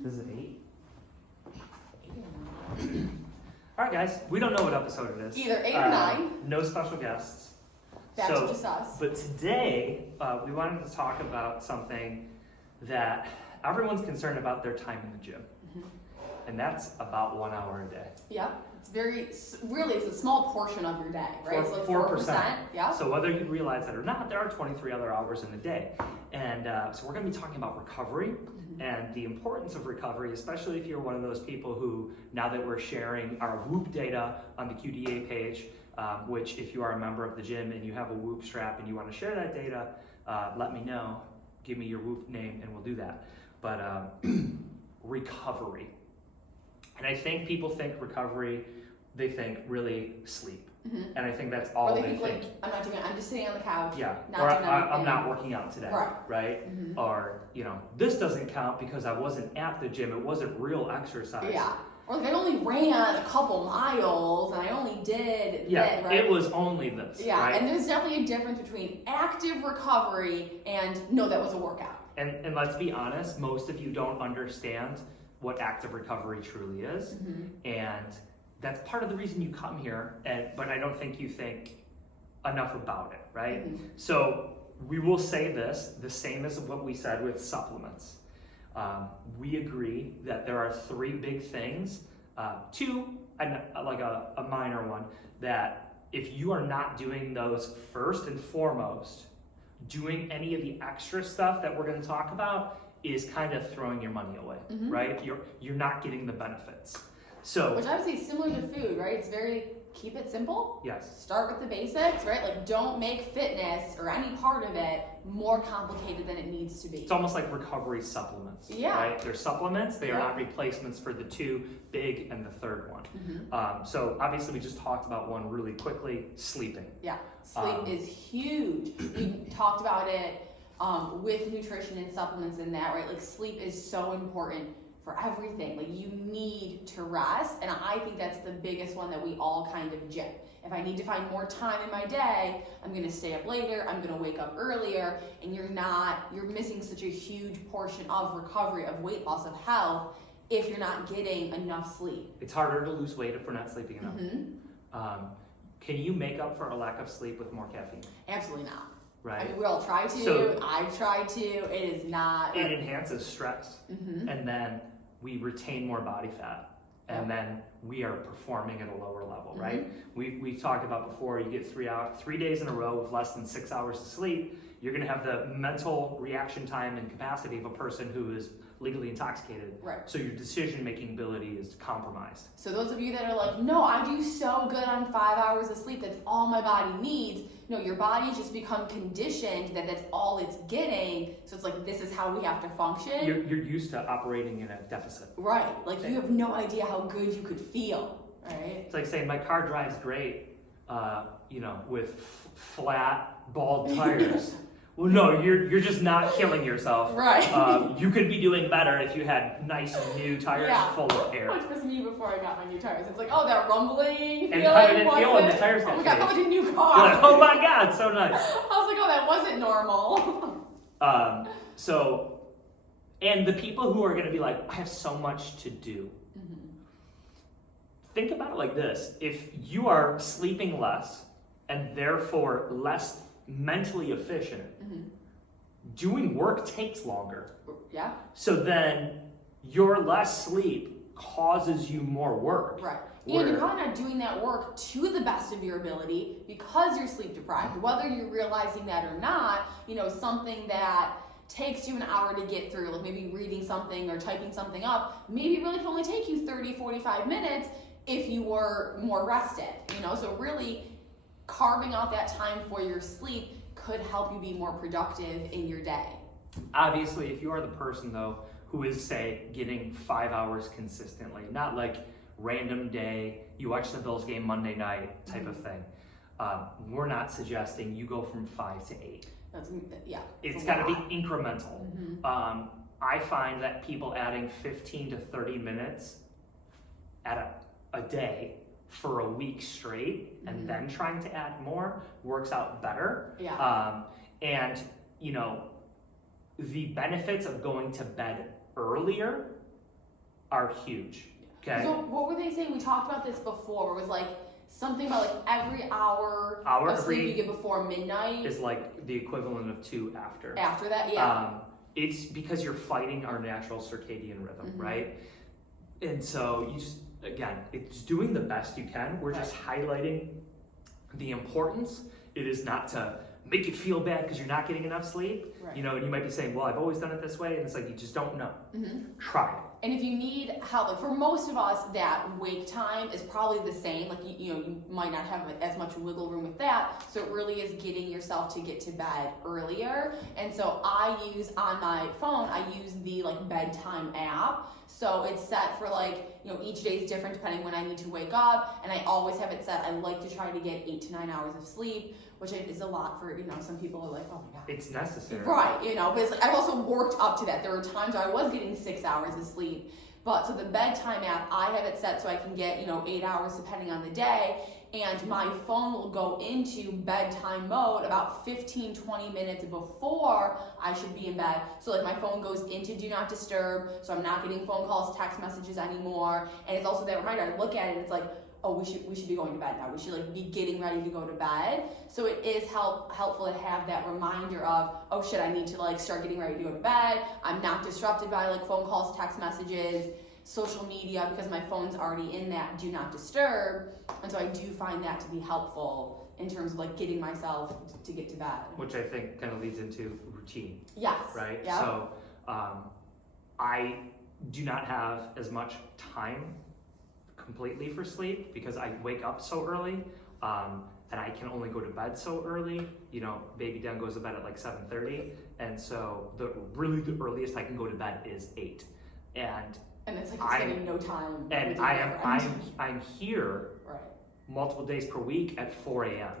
This is 8? 8 or 9. All right, guys. We don't know what episode it is. Either 8 or 9. No special guests. Back to just us. But today, we wanted to talk about something that everyone's concerned about, their time in the gym. And that's about 1 hour a day. Yep. It's a small portion of your day, right? So 4%. Yeah. So whether you realize that or not, there are 23 other hours in the day. And so we're going to be talking about recovery and the importance of recovery, especially if you're one of those people who, now that we're sharing our Whoop data on the QDA page, which if you are a member of the gym and you have a Whoop strap and you want to share that data, let me know. Give me your Whoop name and we'll do that. But recovery. And I think people think recovery, they think really sleep. And I think that's all or they think. Like, I'm not doing it, I'm just sitting on the couch. Yeah, not or doing I'm not working out today, right? Or, this doesn't count because I wasn't at the gym, it wasn't real exercise. Yeah, or like I only ran a couple miles and I only did this, right? It was only this, Yeah, right? and there's definitely a difference between active recovery and no, that was a workout. And let's be honest, most of you don't understand what active recovery truly is. And that's part of the reason you come here, but I don't think you think enough about it, right? So we will say this, the same as what we said with supplements. We agree that there are 3 big things, 2, and like a minor one, that if you are not doing those first and foremost, doing any of the extra stuff that we're going to talk about is kind of throwing your money away, right? You're not getting the benefits. So, which I would say is similar to food, right? It's very, keep it simple. Yes. Start with the basics, right? Like don't make fitness or any part of it more complicated than it needs to be. It's almost like recovery supplements, right? They're supplements, they are not replacements for the 2 big and the 3rd one. So obviously we just talked about one really quickly, sleeping. Yeah, sleep is huge. We talked about it with nutrition and supplements in that, right? Like sleep is so important for everything. Like you need to rest, and I think that's the biggest one that we all kind of jip. If I need to find more time in my day, I'm gonna stay up later, I'm gonna wake up earlier, and you're missing such a huge portion of recovery, of weight loss, of health, if you're not getting enough sleep. It's harder to lose weight if we're not sleeping enough. Can you make up for a lack of sleep with more caffeine? Absolutely not. Right. I mean, we all try to, So, I've tried to, it is not. It enhances stress, and then we retain more body fat, and then we are performing at a lower level, right? We've talked about before, you get 3 days in a row with less than 6 hours of sleep, you're gonna have the mental reaction time and capacity of a person who is legally intoxicated. Right. So your decision-making ability is compromised. So those of you that are like, no, I do so good on 5 hours of sleep, that's all my body needs. No, your body's just become conditioned that that's all it's getting. So it's like, this is how we have to function. You're used to operating in a deficit. Right, like you have no idea how good you could feel, right? It's like saying my car drives great, with flat, bald tires. Well, no, you're just not killing yourself. Right. You could be doing better if you had nice new tires full of air. Which was me before I got my new tires. It's like, oh, that rumbling And feeling. how did it feel when the tires got Oh my god, I felt like a new You're car. like, oh my God, so nice. I was like, oh, that wasn't normal. And the people who are going to be like, I have so much to do. Think about it like this. If you are sleeping less and therefore less mentally efficient, doing work takes longer. Yeah. So then your less sleep causes you more work. Right. And you're probably not doing that work to the best of your ability because you're sleep deprived. Whether you're realizing that or not, something that takes you an hour to get through, like maybe reading something or typing something up, maybe it really can only take you 30, 45 minutes if you were more rested, So really carving out that time for your sleep could help you be more productive in your day. Obviously, if you are the person, though, who is, say, getting 5 hours consistently, not like random day, you watch the Bills game Monday night type of thing, we're not suggesting you go from 5 to 8. It's got to be incremental. I find that people adding 15 to 30 minutes at a day for a week straight and then trying to add more works out better. The benefits of going to bed earlier are huge. Okay. So what were they saying? We talked about this before. It was like something about like every hour of sleep you get before midnight is like the equivalent of 2 after. After that, yeah. It's because you're fighting our natural circadian rhythm, right? And so you just, again, it's doing the best you can. We're just highlighting the importance. It is not to make it feel bad because you're not getting enough sleep. Right. You know, and you might be saying, well, I've always done it this way. And it's like, you just don't know. Try it. And if you need help, like for most of us, that wake time is probably the same. Like, you might not have as much wiggle room with that. So it really is getting yourself to get to bed earlier. And so I use on my phone, I use the like bedtime app. So it's set for like, each day is different depending when I need to wake up. And I always have it set. I like to try to get 8 to 9 hours of sleep, which is a lot for, some people are like, oh my God. It's necessary. Right, but it's like, I've also worked up to that. There were times where I was getting 6 hours of sleep. But so the bedtime app, I have it set so I can get, 8 hours depending on the day. And my phone will go into bedtime mode about 15, 20 minutes before I should be in bed. So like my phone goes into do not disturb, so I'm not getting phone calls, text messages anymore. And it's also that reminder, I look at it and it's like, oh, we should be going to bed now. We should like be getting ready to go to bed. So it is helpful to have that reminder of, oh shit, I need to like start getting ready to go to bed. I'm not disrupted by like phone calls, text messages, social media, because my phone's already in that do not disturb. And so I do find that to be helpful in terms of like getting myself to get to bed. Which I think kind of leads into routine. Yes. Right? Yep. So I do not have as much time completely for sleep because I wake up so early and I can only go to bed so early. Baby Dan goes to bed at like 7:30, and so the earliest I can go to bed is 8. And it's like it's getting no time. And I'm here multiple days per week at 4 a.m.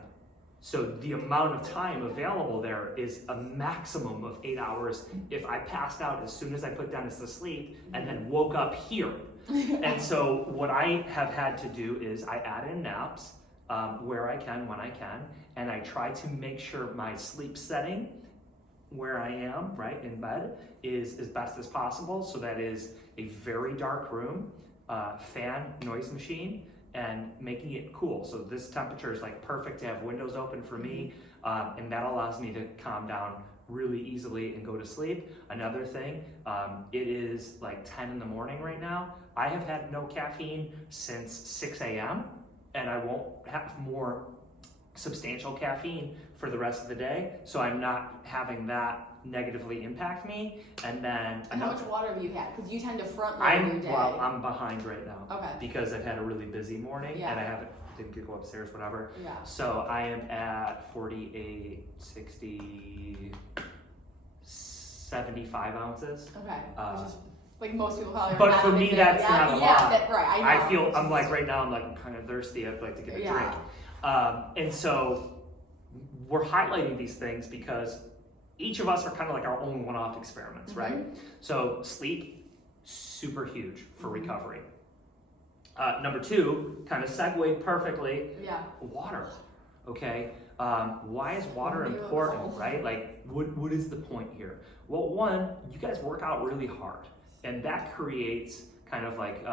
So the amount of time available there is a maximum of 8 hours if I passed out as soon as I put Dennis to sleep and then woke up here. And so what I have had to do is I add in naps where I can, when I can, and I try to make sure my sleep setting where I am, right, in bed, is as best as possible. So that is a very dark room, fan, noise machine, and making it cool. So this temperature is like perfect to have windows open for me, and that allows me to calm down really easily and go to sleep. Another thing, it is like 10 in the morning right now. I have had no caffeine since 6 a.m. and I won't have more substantial caffeine for the rest of the day, so I'm not having that negatively impact me. And then how much water have you had? Because you tend to front load your day. Well, I'm behind right now. Okay. Because I've had a really busy morning and I didn't get to go upstairs, whatever. Yeah. So I am at 48, 60, 75 ounces. Okay. Which is like most people probably. But for me, that's not a lot. Right. I know. I'm like right now. I'm kind of thirsty. I'd like to get a drink. And so we're highlighting these things because each of us are kind of like our own one-off experiments, right? So sleep, super huge for recovery. Number 2, kind of segued perfectly. Yeah. Water. Okay. Why is water important, right? Like, what is the point here? Well, one, you guys work out really hard, and that creates kind of like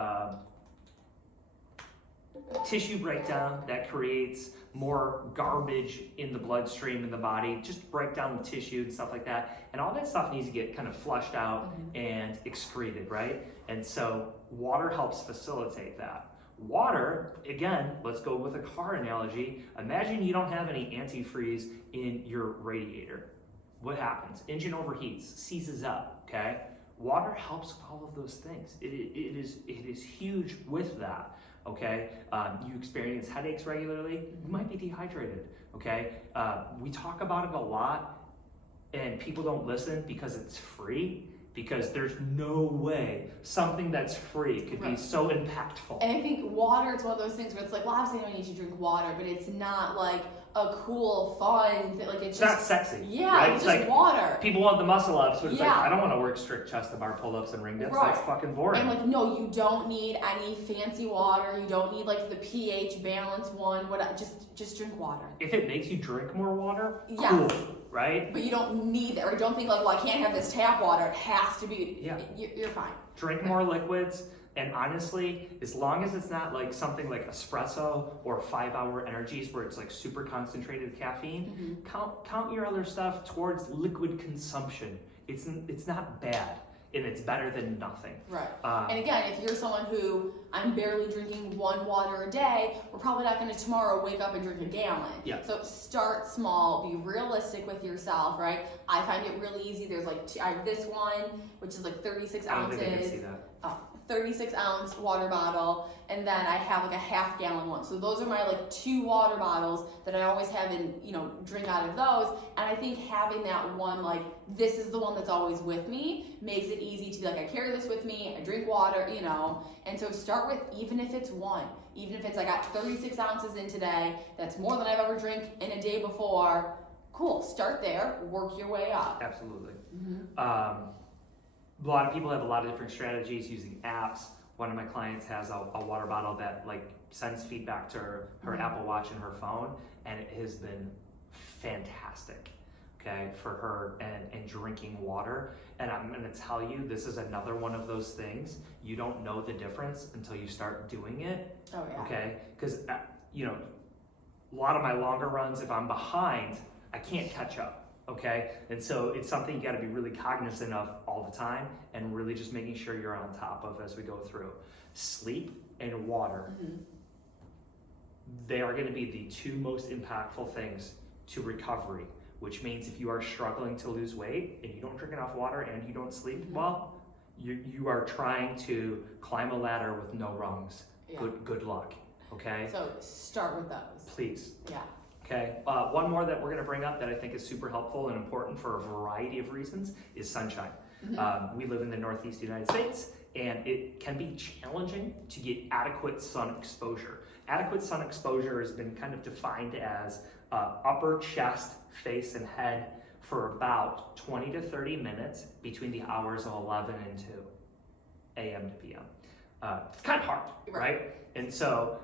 tissue breakdown. That creates more garbage in the bloodstream in the body, just break down the tissue and stuff like that. And all that stuff needs to get kind of flushed out and excreted, right? And so water helps facilitate that. Water, again, let's go with a car analogy. Imagine you don't have any antifreeze in your radiator. What happens? Engine overheats, seizes up, okay? Water helps with all of those things. It is huge with that. Okay, you experience headaches regularly, you might be dehydrated, okay? We talk about it a lot and people don't listen because it's free, because there's no way something that's free could be so impactful. And I think water is one of those things where it's like, well, obviously I know you need to drink water, but it's not like a cool, fun thing. Like it's not sexy. Yeah, right? it's just like water. People want the muscle ups, but it's like, I don't want to work strict chest to bar pull-ups and ring dips. That's fucking boring. And like, no, you don't need any fancy water. You don't need like the pH balance one. Just drink water. If it makes you drink more water, yes. Cool, right? But you don't need that, or don't think like, well, I can't have this tap water. It has to be. Yeah. You're fine. Drink more liquids. And honestly, as long as it's not like something like espresso or 5-hour energies where it's like super concentrated caffeine, count your other stuff towards liquid consumption. It's not bad, and it's better than nothing. Right. And again, if you're someone who, I'm barely drinking 1 water a day, we're probably not going to tomorrow wake up and drink a gallon. Yeah. So start small, be realistic with yourself, right? I find it really easy. There's like, I have this one, which is like 36 I don't ounces. think I can see that. 36 ounce water bottle, and then I have like a half gallon one. So those are my like 2 water bottles that I always have and drink out of those. And I think having that one, like this is the one that's always with me, makes it easy to be like, I carry this with me, I drink water, and so start with, even if it's one, even if it's I got 36 ounces in today, that's more than I've ever drank in a day before. Cool, start there, work your way up. Absolutely. A lot of people have a lot of different strategies using apps. One of my clients has a water bottle that like sends feedback to her Apple Watch and her phone, and it has been fantastic, okay, for her and drinking water. And I'm gonna tell you, this is another one of those things, you don't know the difference until you start doing it. Oh yeah. Okay, because a lot of my longer runs, if I'm behind, I can't catch up. Okay, and so it's something you got to be really cognizant of all the time, and really just making sure you're on top of as we go through. Sleep and water, they are going to be the 2 most impactful things to recovery, which means if you are struggling to lose weight and you don't drink enough water and you don't sleep well, you are trying to climb a ladder with no rungs. Yeah. Good luck. Okay, so start with those, please. Yeah. Okay, one more that we're going to bring up that I think is super helpful and important for a variety of reasons is sunshine. We live in the Northeast United States, and it can be challenging to get adequate sun exposure. Adequate sun exposure has been kind of defined as upper chest, face, and head for about 20 to 30 minutes between the hours of 11 and 2 a.m. to p.m. It's kind of hard, right? And so,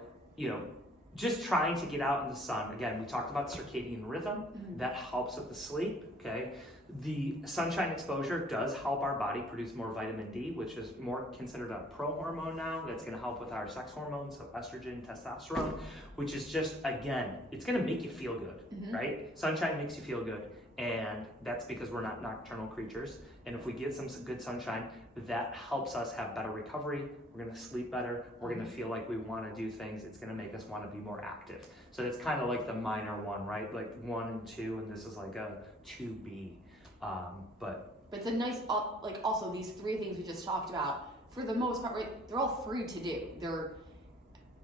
just trying to get out in the sun. Again, we talked about circadian rhythm. That helps with the sleep, okay? The sunshine exposure does help our body produce more vitamin D, which is more considered a pro-hormone now. That's gonna help with our sex hormones, so estrogen, testosterone, which is just, again, it's gonna make you feel good, right? Sunshine makes you feel good, and that's because we're not nocturnal creatures. And if we get some good sunshine, that helps us have better recovery. We're gonna sleep better. We're gonna feel like we wanna do things. It's gonna make us wanna be more active. So it's kind of like the minor one, right? Like 1 and 2, and this is like a 2B. But it's a nice, like also these 3 things we just talked about, for the most part, right, they're all free to do.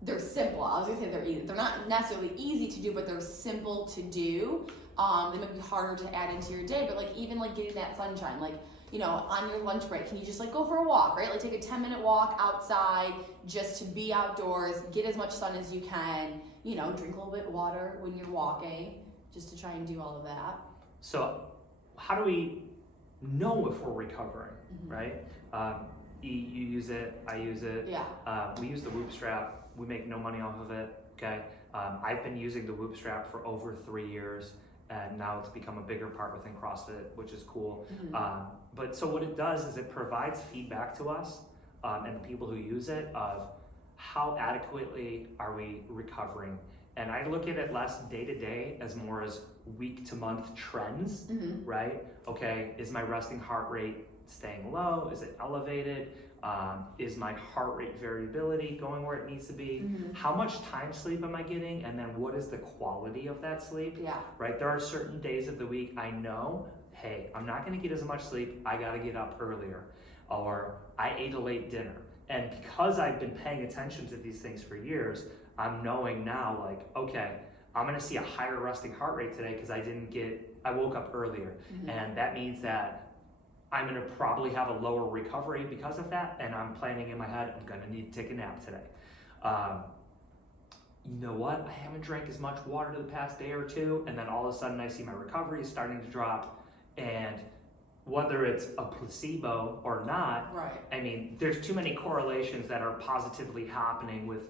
They're simple. I was gonna say they're easy. They're not necessarily easy to do, but they're simple to do. They might be harder to add into your day, but like even like getting that sunshine, like on your lunch break, can you just like go for a walk, right? Like take a 10-minute walk outside just to be outdoors, get as much sun as you can, drink a little bit of water when you're walking, just to try and do all of that. So how do we know if we're recovering, right? You use it, I use it. Yeah. We use the Whoop strap. We make no money off of it, okay? I've been using the Whoop strap for over 3 years, and now it's become a bigger part within CrossFit, which is cool. But so what it does is it provides feedback to us and the people who use it of how adequately are we recovering. And I look at it less day to day as more as week to month trends, right? Okay, is my resting heart rate staying low? Is it elevated? Is my heart rate variability going where it needs to be? How much time sleep am I getting? And then what is the quality of that sleep? Yeah. Right, there are certain days of the week I know, hey, I'm not gonna get as much sleep, I gotta get up earlier. Or I ate a late dinner. And because I've been paying attention to these things for years, I'm knowing now, like, okay, I'm gonna see a higher resting heart rate today because I woke up earlier. And that means that I'm gonna probably have a lower recovery because of that, and I'm planning in my head, I'm gonna need to take a nap today. You know what? I haven't drank as much water the past day or 2, and then all of a sudden I see my recovery is starting to drop, and whether it's a placebo or not, right. I mean, there's too many correlations that are positively happening with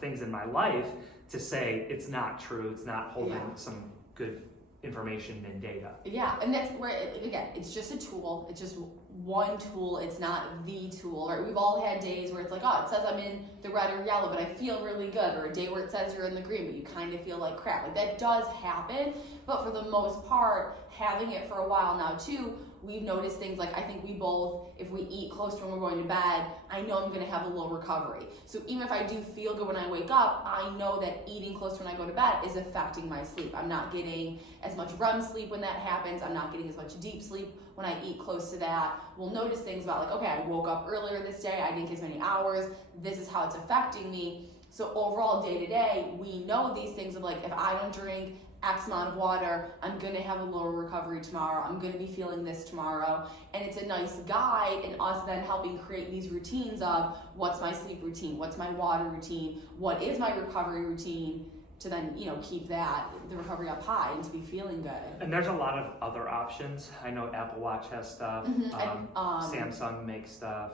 things in my life to say it's not true, it's not holding some good information and data. Yeah, and that's where, again, it's just a tool. It's just one tool, it's not the tool, right? We've all had days where it's like, oh, it says I'm in the red or yellow, but I feel really good, or a day where it says you're in the green, but you kind of feel like crap. Like that does happen, but for the most part, having it for a while now too, we've noticed things like, I think we both, if we eat close to when we're going to bed, I know I'm gonna have a low recovery. So even if I do feel good when I wake up, I know that eating close to when I go to bed is affecting my sleep. I'm not getting as much REM sleep when that happens. I'm not getting as much deep sleep when I eat close to that. We'll notice things about like, okay, I woke up earlier this day, I didn't get as many hours, this is how it's affecting me. So overall, day to day, we know these things of like, if I don't drink X amount of water, I'm gonna have a lower recovery tomorrow, I'm gonna be feeling this tomorrow. And it's a nice guide in us then helping create these routines of what's my sleep routine, what's my water routine, what is my recovery routine, to then, keep the recovery up high and to be feeling good. And there's a lot of other options. I know Apple Watch has stuff, Samsung makes stuff.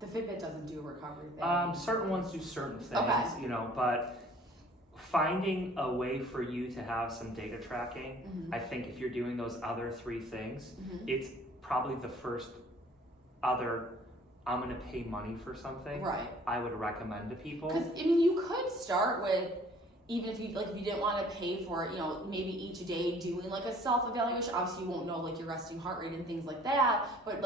The Fitbit doesn't do a recovery thing. Certain ones do certain things, Okay. But finding a way for you to have some data tracking, Mm-hmm. I think if you're doing those other three things, Mm-hmm. it's probably the first other, I'm gonna pay money for something, Right. I would recommend to people. Because, you could start with, even if you didn't want to pay for it, maybe each day doing like a self-evaluation. Obviously you won't know like your resting heart rate and things like that, but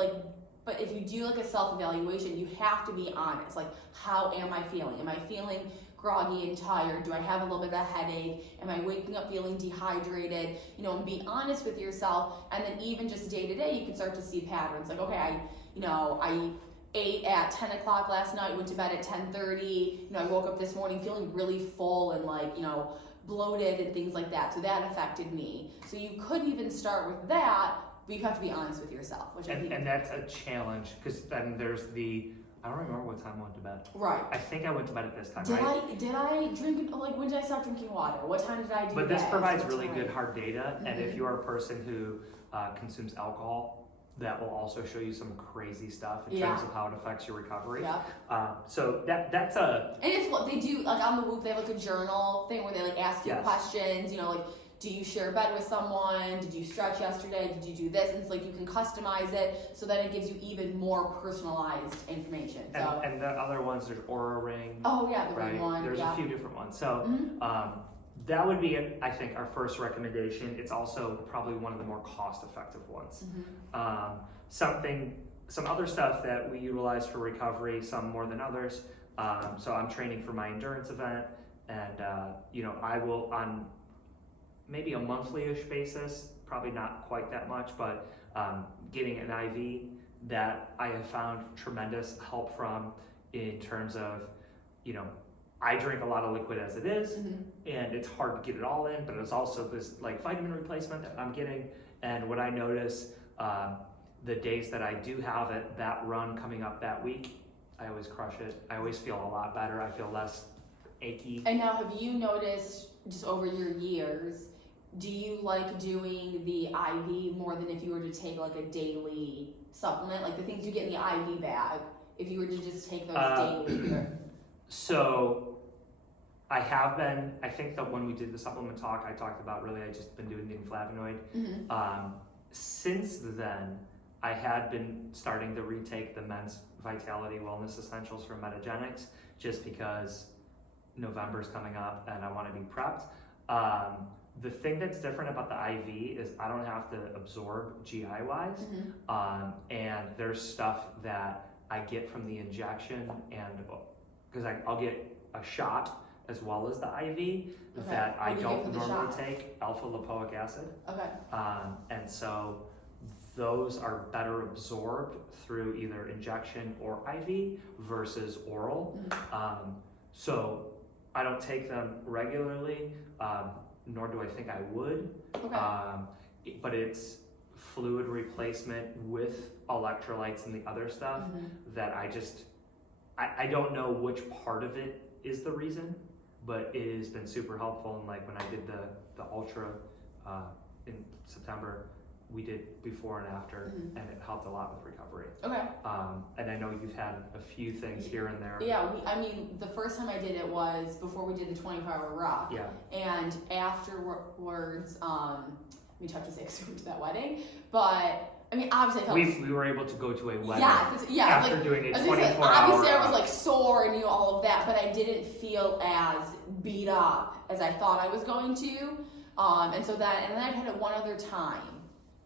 if you do like a self-evaluation, you have to be honest. Like, how am I feeling? Am I feeling groggy and tired? Do I have a little bit of a headache? Am I waking up feeling dehydrated? And be honest with yourself. And then even just day to day, you can start to see patterns. Like, okay, I ate at 10 o'clock last night, went to bed at 10:30. I woke up this morning feeling really full and bloated and things like that. So that affected me. So you could even start with that, but you have to be honest with yourself, which I think. And that's a challenge, because then there's I don't remember what time I went to bed. Right. I think I went to bed at this time, Did right? Did I drink, when did I stop drinking water? What time did I do that? But this provides What really time? good hard data, and if Mhm. you're a person who consumes alcohol, that will also show you some crazy stuff in Yeah. terms of how it affects your recovery. Yep. So that's a And it's what they do, like on the Whoop, they have like a journal thing where they like ask you Yes. questions, like, do you share a bed with someone? Did you stretch yesterday? Did you do this? And it's like you can customize it so that it gives you even more personalized information. So, and the other ones, there's Aura Ring, oh yeah, the right? ring one. There's Yeah. a few different ones. So Mhm. that would be, I think, our first recommendation. It's also probably one of the more cost-effective ones. Mhm. Some other stuff that we utilize for recovery, some more than others. So I'm training for my endurance event, and I will, on maybe a monthly-ish basis, probably not quite that much, but getting an IV that I have found tremendous help from, in terms of, I drink a lot of liquid as it is, Mhm. and it's hard to get it all in, but it's also this like vitamin replacement that I'm getting. And what I notice, the days that I do have it, that run coming up that week, I always crush it. I always feel a lot better. I feel less achy. And now, have you noticed, just over your years, do you like doing the IV more than if you were to take like a daily supplement, like the things you get in the IV bag, if you were to just take those daily? So I have been, I think that when we did the supplement talk, I talked about really, I just been doing the inflavonoid. Mm-hmm. Since then, I had been starting to retake the Men's Vitality Wellness Essentials from Metagenics, just because November's coming up and I want to be prepped. The thing that's different about the IV is I don't have to absorb GI-wise, Mm-hmm. and there's stuff that I get from the injection, and because I'll get a shot as well as the IV that I What do you get don't for the normally shot? take, alpha lipoic acid. Okay. And so those are better absorbed through either injection or IV versus oral. Mm-hmm. So I don't take them regularly, nor do I think I would. Okay. But it's fluid replacement with electrolytes and the other stuff Mm-hmm. that I don't know which part of it is the reason, but it has been super helpful. And like when I did the ultra in September, we did before and after, Mhm. and it helped a lot with recovery. Okay. And I know you've had a few things here and there. Yeah, the first time I did it was before we did the 24-hour rock. Yeah. And afterwards, let me try to say because we went to that wedding, but I mean, obviously I felt we were able to go to a wedding after like, doing a I was 24 gonna say, hour. obviously I was like sore and all of that, but I didn't feel as beat up as I thought I was going to. And then I had it one other time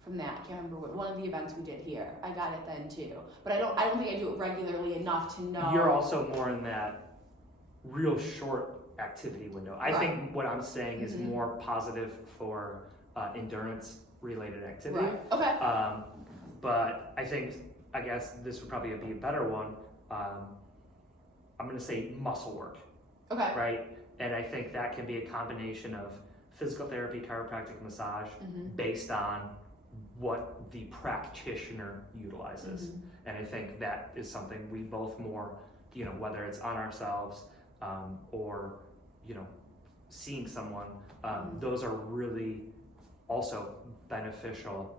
from that. I can't remember what one of the events we did here. I got it then too, but I don't think I do it regularly enough to know. You're also more in that real short activity window. I think what I'm saying is more positive for endurance related activity. Right. Okay. But I guess this would probably be a better one. I'm going to say muscle work. Okay. Right? And I think that can be a combination of physical therapy, chiropractic, massage, based on what the practitioner utilizes. And I think that is something we both more, whether it's on ourselves or, seeing someone, those are really also beneficial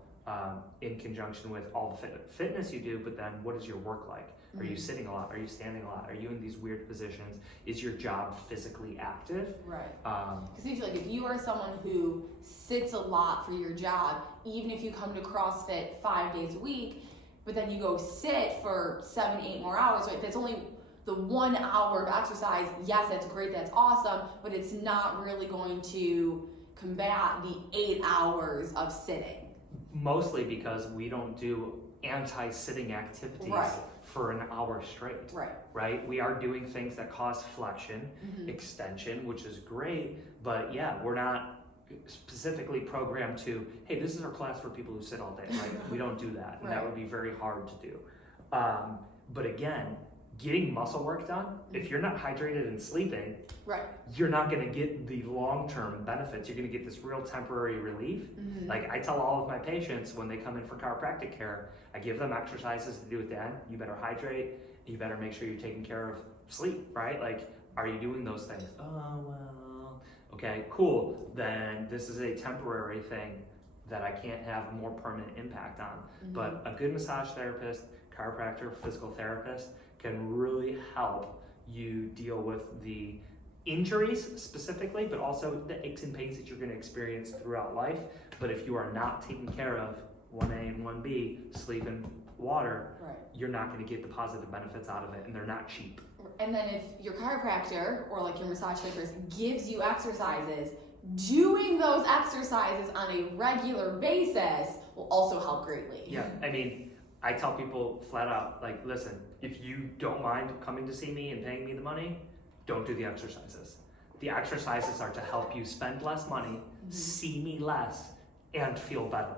in conjunction with all the fitness you do, but then what is your work like? Are you sitting a lot? Are you standing a lot? Are you in these weird positions? Is your job physically active? Right. Because I feel like if you are someone who sits a lot for your job, even if you come to CrossFit 5 days a week, but then you go sit for 7-8 more hours, right? That's only the 1 hour of exercise. Yes, that's great, that's awesome, but it's not really going to combat the 8 hours of sitting. Mostly because we don't do anti-sitting activities for an hour straight. Right? We are doing things that cause flexion, extension, which is great, but yeah, we're not specifically programmed to, hey, this is our class for people who sit all day. Right? We don't do that, and that would be very hard to do. But again, getting muscle work done, if you're not hydrated and sleeping, you're not going to get the long-term benefits. You're going to get this real temporary relief. Like I tell all of my patients when they come in for chiropractic care, I give them exercises to do at the end. You better hydrate. You better make sure you're taking care of sleep, right? Like, are you doing those things? Oh, well, okay, cool. Then this is a temporary thing that I can't have a more permanent impact on. But a good massage therapist, chiropractor, physical therapist can really help you deal with the injuries specifically, but also the aches and pains that you're going to experience throughout life. But if you are not taking care of 1A and 1B, sleep and water, you're not going to get the positive benefits out of it, and they're not cheap. And then if your chiropractor or like your massage therapist gives you exercises, doing those exercises on a regular basis will also help greatly. Yeah, I mean, I tell people flat out, like, listen, if you don't mind coming to see me and paying me the money, don't do the exercises. The exercises are to help you spend less money, see me less, and feel better,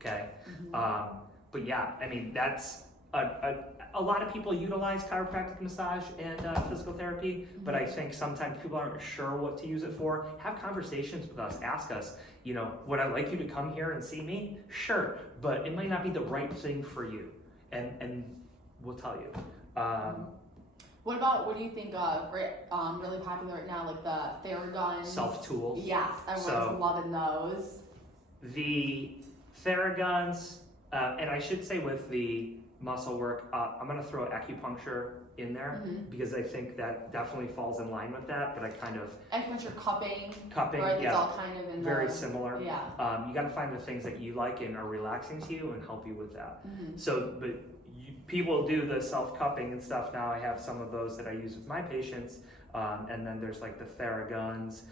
okay? But yeah, I mean, that's a lot of people utilize chiropractic massage and physical therapy, but I think sometimes people aren't sure what to use it for. Have conversations with us, ask us, would I like you to come here and see me? Sure, but it might not be the right thing for you, and we'll tell you. What do you think of really popular right now, like the Theraguns? Self-tools. Yes, everyone's loving those. The Theraguns, and I should say with the muscle work, I'm going to throw acupuncture in there because I think that definitely falls in line with that, but I kind of... Acupuncture, cupping, right? It's all kind of in very similar. Yeah. You got to find the things that you like and are relaxing to you and help you with that. So, but people do the self-cupping and stuff now. I have some of those that I use with my patients, and then there's like the Theraguns,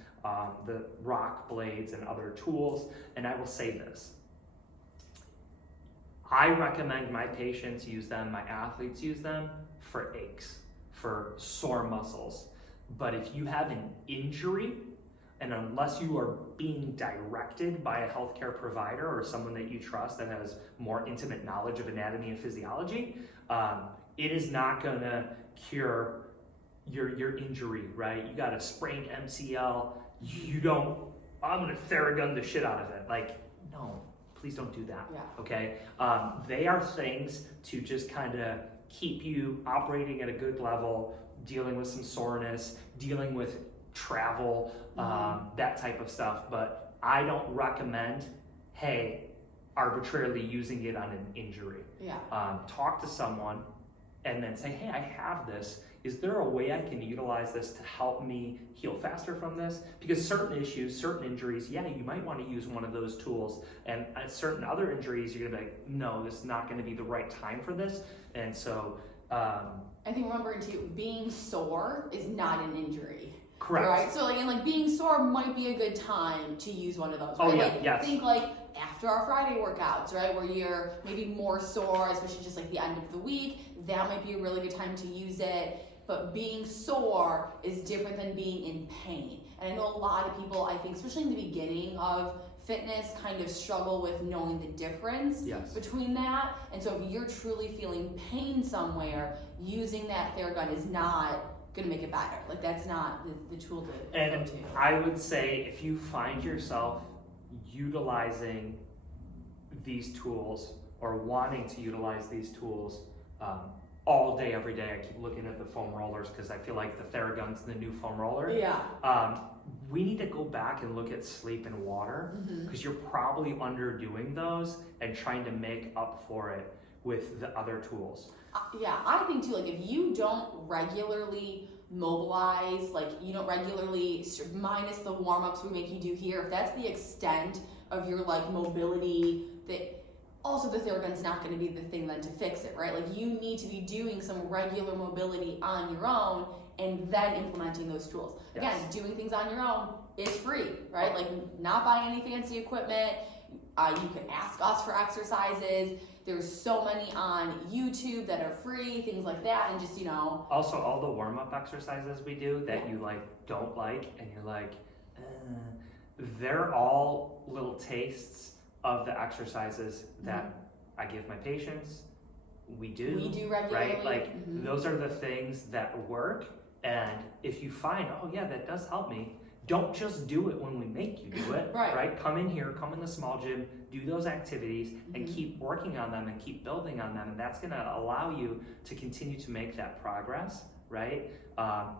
the rock blades and other tools, and I will say this. I recommend my patients use them, my athletes use them for aches, for sore muscles. But if you have an injury, and unless you are being directed by a healthcare provider or someone that you trust that has more intimate knowledge of anatomy and physiology, it is not gonna cure your injury, right? You got a sprained MCL, I'm gonna Theragun the shit out of it. Like, no. Please don't do that, okay? They are things to just kind of keep you operating at a good level, dealing with some soreness, dealing with travel, that type of stuff. But I don't recommend, hey, arbitrarily using it on an injury. Talk to someone and then say, hey, I have this. Is there a way I can utilize this to help me heal faster from this? Because certain issues, certain injuries, yeah, you might want to use one of those tools. And at certain other injuries, you're going to be like, no, this is not going to be the right time for this. And so... I think remembering too, being sore is not an injury. Correct. Right? So like being sore might be a good time to use one of those. Oh, right? yeah, Like, yes. think like after our Friday workouts, right? Where you're maybe more sore, especially just like the end of the week, that might be a really good time to use it. But being sore is different than being in pain. And I know a lot of people, I think, especially in the beginning of fitness, kind of struggle with knowing the difference between that. And so if you're truly feeling pain somewhere, using that Theragun is not going to make it better. Like that's not the tool to go to. I would say if you find yourself utilizing these tools or wanting to utilize these tools all day, every day, I keep looking at the foam rollers because I feel like the Theragun's the new foam roller. Yeah. We need to go back and look at sleep and water because you're probably underdoing those and trying to make up for it with the other tools. Yeah, I think too, like if you don't regularly mobilize, like you don't regularly, minus the warm-ups we make you do here, if that's the extent of your like mobility, that also the Theragun's not going to be the thing then to fix it, right? Like you need to be doing some regular mobility on your own and then implementing those tools. Again, doing things on your own is free, right? Like not buying any fancy equipment. You can ask us for exercises. There's so many on YouTube that are free, things like that, and just, Also, all the warm-up exercises we do that you like don't like, and you're like, they're all little tastes of the exercises that I give my patients. We do regularly, right? Like those are the things that work. And if you find, oh yeah, that does help me, don't just do it when we make you do it, right? Come in here, come in the small gym, do those activities and keep working on them and keep building on them. And that's gonna allow you to continue to make that progress, right?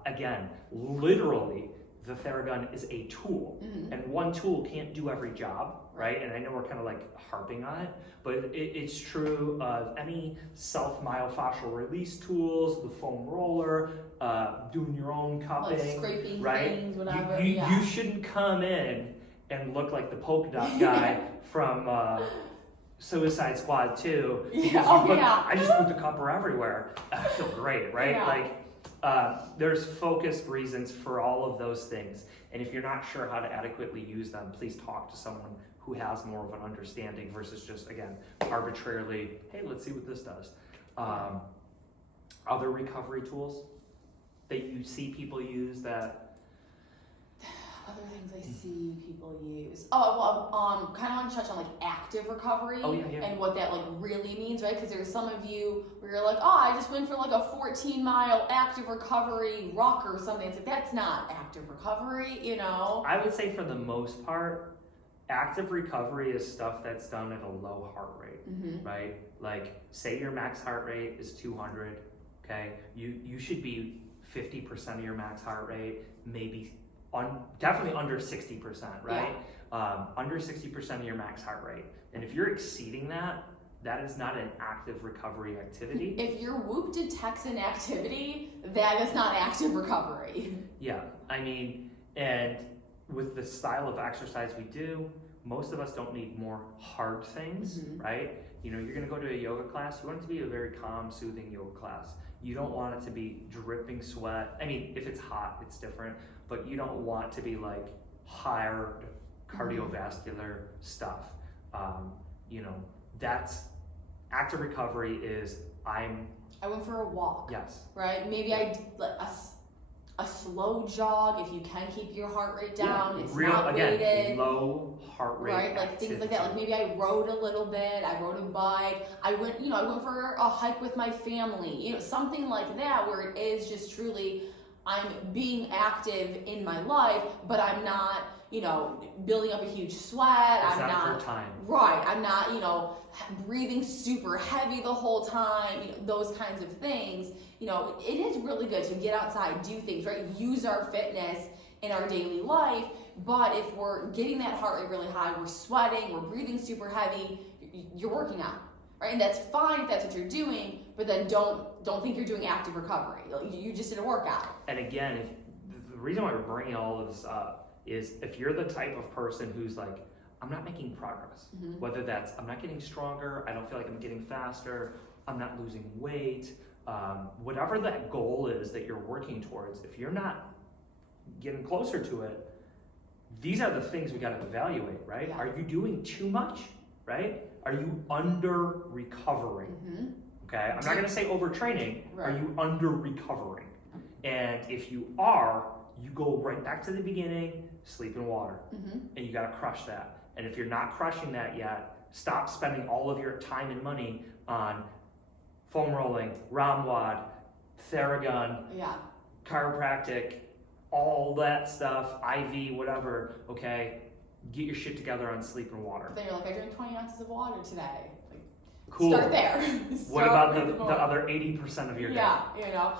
Again, literally, the Theragun is a tool and one tool can't do every job, right? And I know we're kind of like harping on it, but it's true of any self-myofascial release tools, the foam roller, doing your own cupping, like scraping right? things, whatever. You shouldn't come in and look like the polka dot guy from Suicide Squad 2. I just put the cupper everywhere. I feel great, right? There's focused reasons for all of those things. And if you're not sure how to adequately use them, please talk to someone who has more of an understanding versus just, again, arbitrarily, hey, let's see what this does. Other recovery tools that you see people use that... Other things I see people use. Oh, well, kind of want to touch on like active recovery and what that like really means, right? Because there's some of you where you're like, oh, I just went for like a 14-mile active recovery ruck or something. It's like, that's not active recovery, I would say for the most part, active recovery is stuff that's done at a low heart rate, right? Like, say your max heart rate is 200, okay? You should be 50% of your max heart rate, maybe definitely under 60%, right? Under 60% of your max heart rate. And if you're exceeding that, that is not an active recovery activity. If your Whoop detects an activity, that is not active recovery. Yeah, I mean, and with the style of exercise we do, most of us don't need more hard things, right? You're gonna go to a yoga class, you want it to be a very calm, soothing yoga class. You don't want it to be dripping sweat. I mean, if it's hot, it's different, but you don't want to be like hard cardiovascular stuff. That's active recovery is I went for a walk. Yes. Right? Maybe I did a slow jog if you can keep your heart rate down. It's not weighted. Low heart rate. Right? Like things like that. Like maybe I rode a little bit, I rode a bike, I went for a hike with my family, something like that where it is just truly I'm being active in my life, but I'm not, building up a huge sweat. It's not for time. Right. I'm not, breathing super heavy the whole time, those kinds of things. It is really good to get outside, do things, right? Use our fitness in our daily life. But if we're getting that heart rate really high, we're sweating, we're breathing super heavy, you're working out, right? And that's fine if that's what you're doing, but then don't think you're doing active recovery. You just did a workout. And again, the reason why we're bringing all of this up is if you're the type of person who's like, I'm not making progress, whether that's I'm not getting stronger, I don't feel like I'm getting faster, I'm not losing weight, whatever that goal is that you're working towards, if you're not getting closer to it, these are the things we got to evaluate, right? Yeah. Are you doing too much, right? Are you under recovering? Okay, I'm not going to say overtraining. Right. Are you under recovering? And if you are, you go right back to the beginning, sleep and water, and you got to crush that. And if you're not crushing that yet, stop spending all of your time and money on foam rolling, Ramwad, Theragun, chiropractic, all that stuff, IV, whatever, okay? Get your shit together on sleep and water. Then you're like, I drank 20 ounces of water today. Like, cool. Start there. What about the other 80% of your day? Yeah, you know.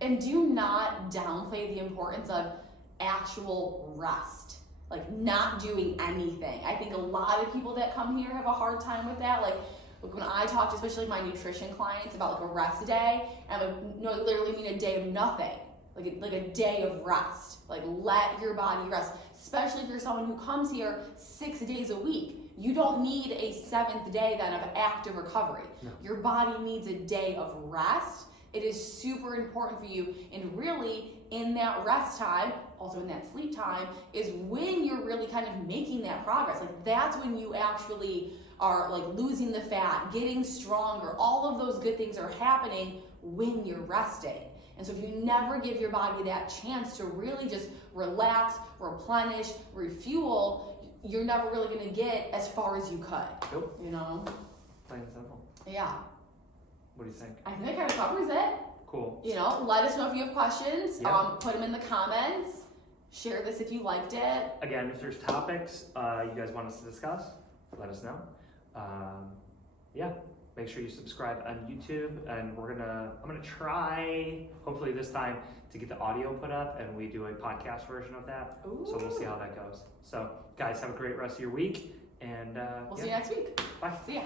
And do not downplay the importance of actual rest. Like not doing anything. I think a lot of people that come here have a hard time with that. Like when I talk to especially my nutrition clients about like a rest day, and I literally mean a day of nothing. Like a day of rest. Like let your body rest. Especially if you're someone who comes here 6 days a week. You don't need a 7th day then of active recovery. No. Your body needs a day of rest. It is super important for you, and really in that rest time, also in that sleep time, is when you're really kind of making that progress. Like that's when you actually are like losing the fat, getting stronger. All of those good things are happening when you're resting. And so if you never give your body that chance to really just relax, replenish, refuel, you're never really gonna get as far as you could. Nope. You know? Plain and simple. Yeah. What do you think? I think that kind of covers it. Cool. You know, let us know if you have questions. Yeah. Put them in the comments. Share this if you liked it. Again, if there's topics you guys want us to discuss, let us know. Yeah, make sure you subscribe on YouTube, and I'm gonna try, hopefully this time, to get the audio put up, and we do a podcast version of that. Ooh. So we'll see how that goes. So, guys, have a great rest of your week, and We'll see you next week. Bye. See ya.